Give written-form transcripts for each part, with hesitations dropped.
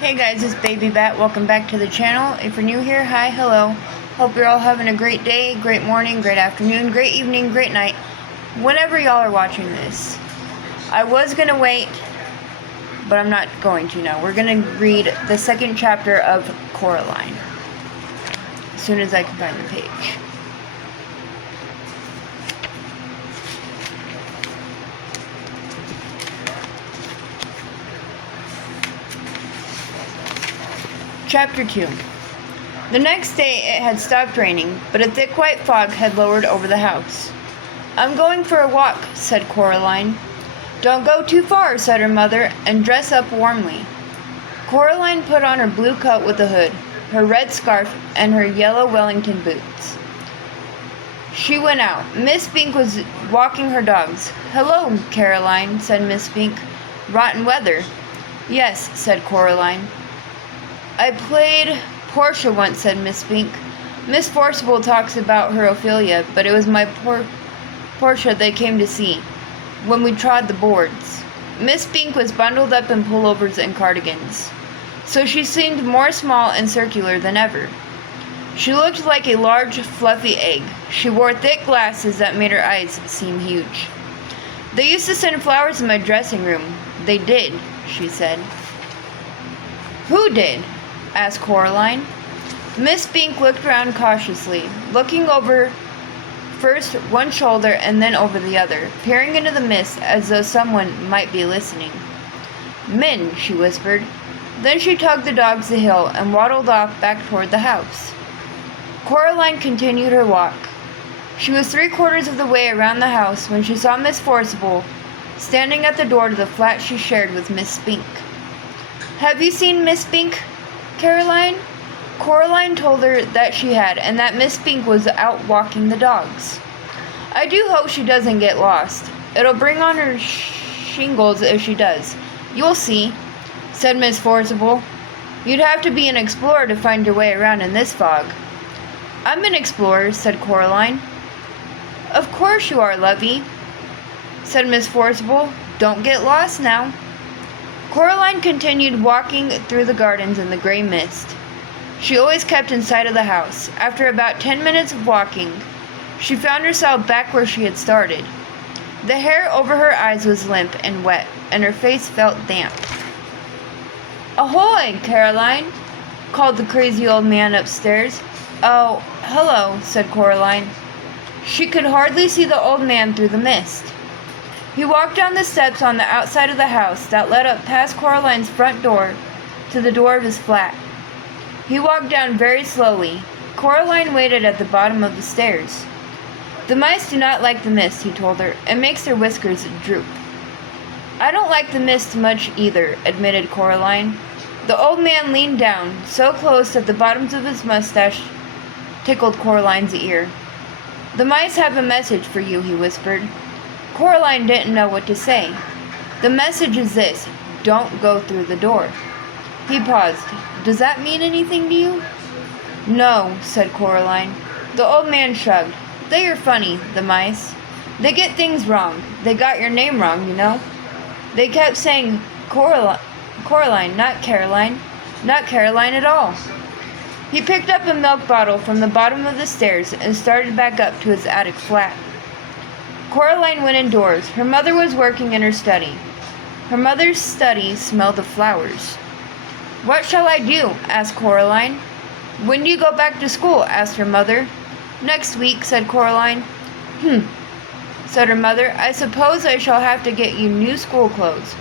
Hey guys, it's Baby Bat. Welcome back to the channel. If you're new here, hi, hello. Hope you're all having a great day, great morning, great afternoon, great evening, great night, whenever y'all are watching this. I was going to wait, but I'm not going to now. We're going to read the second chapter of Coraline as soon as I can find the page. Chapter 2. The next day it had stopped raining, but a thick white fog had lowered over the house. "I'm going for a walk," said Coraline. "Don't go too far," said her mother, "and dress up warmly." Coraline put on her blue coat with a hood, her red scarf, and her yellow Wellington boots. She went out. Miss Bink was walking her dogs. "Hello, Caroline," said Miss Bink. "Rotten weather." "Yes," said Coraline. "I played Portia once," said Miss Bink. "Miss Forcible talks about her Ophelia, but it was my Portia they came to see, when we trod the boards." Miss Bink was bundled up in pullovers and cardigans, so she seemed more small and circular than ever. She looked like a large, fluffy egg. She wore thick glasses that made her eyes seem huge. "They used to send flowers in my dressing room. They did," she said. "Who did?" asked Coraline. Miss Bink looked around cautiously, looking over first one shoulder and then over the other, peering into the mist as though someone might be listening. "Men," she whispered. Then she tugged the dogs the hill and waddled off back toward the house. Coraline continued her walk. She was 3/4 of the way around the house when she saw Miss Forcible standing at the door to the flat she shared with Miss Bink. "Have you seen Miss Bink, Caroline?" Coraline told her that she had, and that Miss Bink was out walking the dogs. "I do hope she doesn't get lost. It'll bring on her shingles if she does. You'll see," said Miss Forcible. "You'd have to be an explorer to find your way around in this fog." "I'm an explorer," said Coraline. "Of course you are, lovey," said Miss Forcible. "Don't get lost now." Coraline continued walking through the gardens in the gray mist. She always kept in sight of the house. After about 10 minutes of walking, she found herself back where she had started. The hair over her eyes was limp and wet, and her face felt damp. "Ahoy, Caroline!" called the crazy old man upstairs. "Oh, hello," said Coraline. She could hardly see the old man through the mist. He walked down the steps on the outside of the house that led up past Coraline's front door to the door of his flat. He walked down very slowly. Coraline waited at the bottom of the stairs. "The mice do not like the mist," he told her. "It makes their whiskers droop." "I don't like the mist much either," admitted Coraline. The old man leaned down, so close that the bottoms of his mustache tickled Coraline's ear. "The mice have a message for you," he whispered. Coraline didn't know what to say. "The message is this: don't go through the door." He paused. "Does that mean anything to you?" "No," said Coraline. The old man shrugged. "They are funny, the mice. They get things wrong. They got your name wrong, you know. They kept saying Coraline, not Caroline. Not Caroline at all." He picked up a milk bottle from the bottom of the stairs and started back up to his attic flat. Coraline went indoors. Her mother was working in her study. Her mother's study smelled of flowers. "What shall I do?" asked Coraline. "When do you go back to school?" asked her mother. "Next week," said Coraline. Said her mother. "I suppose I shall have to get you new school clothes.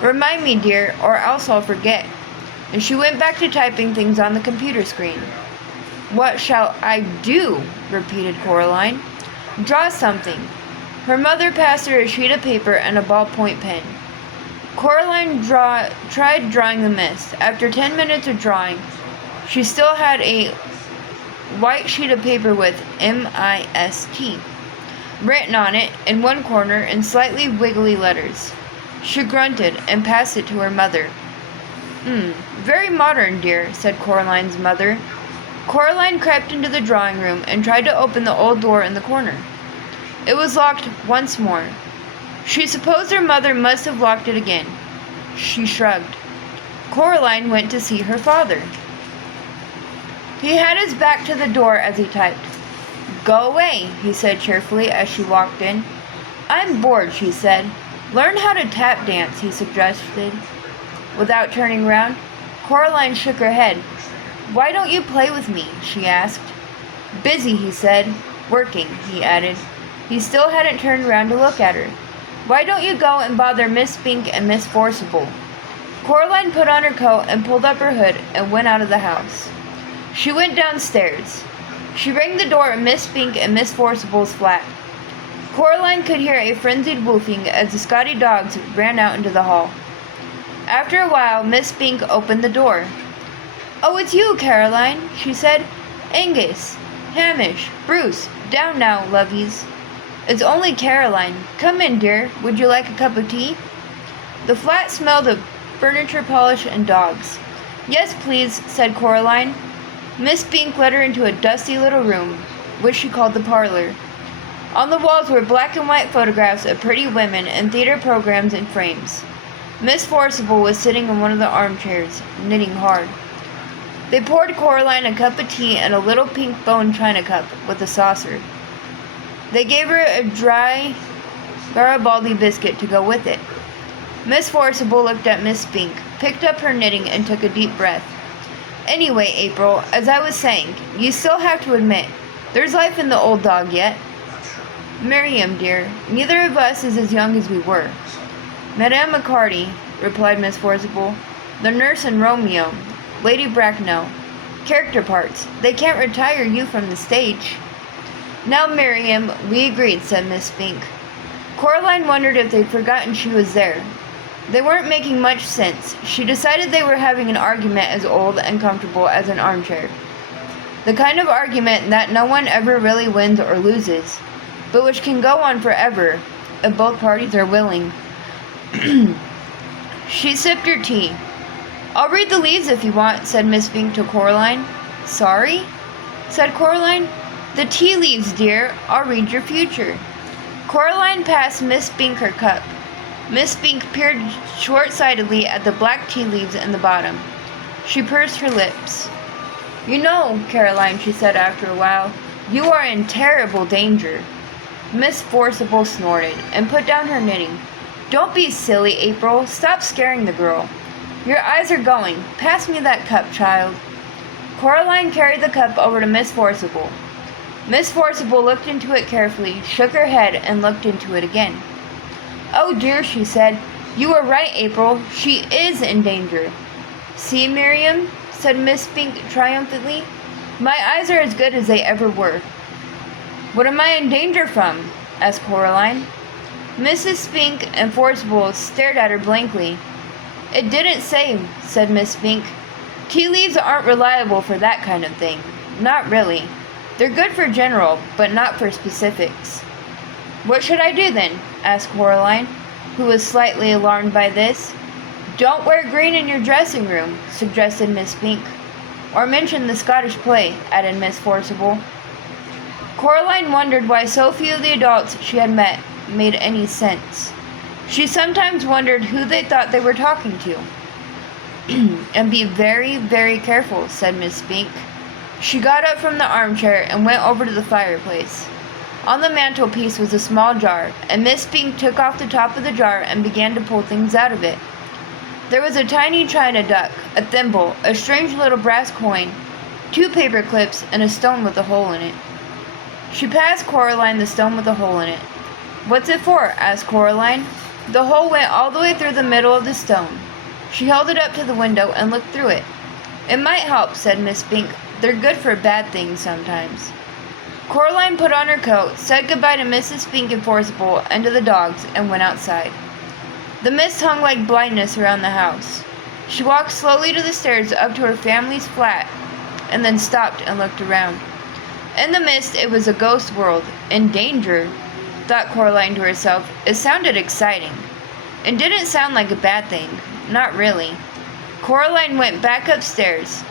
Remind me, dear, or else I'll forget." And she went back to typing things on the computer screen. "What shall I do?" repeated Coraline. "Draw something." Her mother passed her a sheet of paper and a ballpoint pen. Coraline tried drawing the mist. After 10 minutes of drawing, she still had a white sheet of paper with M-I-S-T written on it in one corner in slightly wiggly letters. She grunted and passed it to her mother. Very modern, dear," said Coraline's mother. Coraline crept into the drawing room and tried to open the old door in the corner. It was locked once more. She supposed her mother must have locked it again. She shrugged. Coraline went to see her father. He had his back to the door as he typed. "Go away," he said cheerfully as she walked in. "I'm bored," she said. "Learn how to tap dance," he suggested. Without turning round, Coraline shook her head. "Why don't you play with me?" she asked. "Busy," he said. "Working," he added. He still hadn't turned around to look at her. "Why don't you go and bother Miss Spink and Miss Forcible?" Coraline put on her coat and pulled up her hood and went out of the house. She went downstairs. She rang the door of Miss Spink and Miss Forcible's flat. Coraline could hear a frenzied wolfing as the Scotty dogs ran out into the hall. After a while, Miss Spink opened the door. "Oh, it's you, Caroline," she said. "Angus, Hamish, Bruce, down now, lovies." "It's only Caroline. Come in, dear. Would you like a cup of tea?" The flat smelled of furniture polish and dogs. "Yes, please," said Coraline. Miss Spink led her into a dusty little room, which she called the parlor. On the walls were black and white photographs of pretty women and theater programs in frames. Miss Forcible was sitting in one of the armchairs, knitting hard. They poured Coraline a cup of tea in a little pink bone china cup with a saucer. They gave her a dry Garibaldi biscuit to go with it. Miss Forcible looked at Miss Spink, picked up her knitting, and took a deep breath. "Anyway, April, as I was saying, you still have to admit, there's life in the old dog yet." "Miriam, dear, neither of us is as young as we were." "Madame McCarty," replied Miss Forcible. "The nurse and Romeo, Lady Bracknell. Character parts. They can't retire you from the stage." "Now, Miriam, we agreed," said Miss Spink. Coraline wondered if they'd forgotten she was there. They weren't making much sense. She decided they were having an argument as old and comfortable as an armchair. The kind of argument that no one ever really wins or loses, but which can go on forever if both parties are willing. She sipped her tea. "I'll read the leaves if you want," said Miss Spink to Coraline. "Sorry?" said Coraline. "The tea leaves, dear. I'll read your future." Coraline passed Miss Spink her cup. Miss Spink peered short-sightedly at the black tea leaves in the bottom. She pursed her lips. "You know, Caroline," she said after a while, "you are in terrible danger." Miss Forcible snorted and put down her knitting. "Don't be silly, April. Stop scaring the girl. Your eyes are going. Pass me that cup, child." Coraline carried the cup over to Miss Forcible. Miss Forcible looked into it carefully, shook her head, and looked into it again. "Oh dear," she said. "You were right, April. She is in danger." "See, Miriam," said Miss Spink triumphantly. "My eyes are as good as they ever were." "What am I in danger from?" asked Coraline. Mrs. Spink and Forcible stared at her blankly. "It didn't say," said Miss Spink. "Tea leaves aren't reliable for that kind of thing. Not really. They're good for general, but not for specifics." "What should I do then?" asked Coraline, who was slightly alarmed by this. "Don't wear green in your dressing room," suggested Miss Spink. "Or mention the Scottish play," added Miss Forcible. Coraline wondered why so few of the adults she had met made any sense. She sometimes wondered who they thought they were talking to. "And be very, very careful," said Miss Spink. She got up from the armchair and went over to the fireplace. On the mantelpiece was a small jar, and Miss Spink took off the top of the jar and began to pull things out of it. There was a tiny china duck, a thimble, a strange little brass coin, 2 paper clips, and a stone with a hole in it. She passed Coraline the stone with a hole in it. "What's it for?" asked Coraline. The hole went all the way through the middle of the stone. She held it up to the window and looked through it. "It might help," said Miss Spink. "They're good for bad things sometimes." Coraline put on her coat, said goodbye to Mrs. Spink and Forcible and to the dogs, and went outside. The mist hung like blindness around the house. She walked slowly to the stairs up to her family's flat, and then stopped and looked around. In the mist, it was a ghost world. In danger, thought Coraline to herself. It sounded exciting. It didn't sound like a bad thing. Not really. Coraline went back upstairs.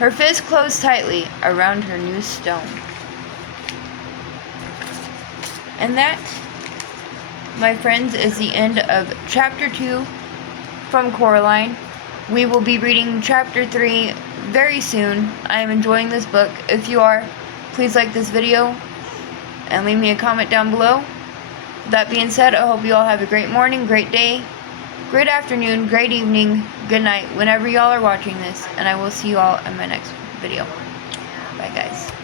Her fist closed tightly around her new stone. And that, my friends, is the end of Chapter 2 from Coraline. We will be reading chapter 3 very soon. I am enjoying this book. If you are, please like this video and leave me a comment down below. That being said, I hope you all have a great morning, great day, great afternoon, great evening, good night, whenever y'all are watching this, and I will see you all in my next video. Bye, guys.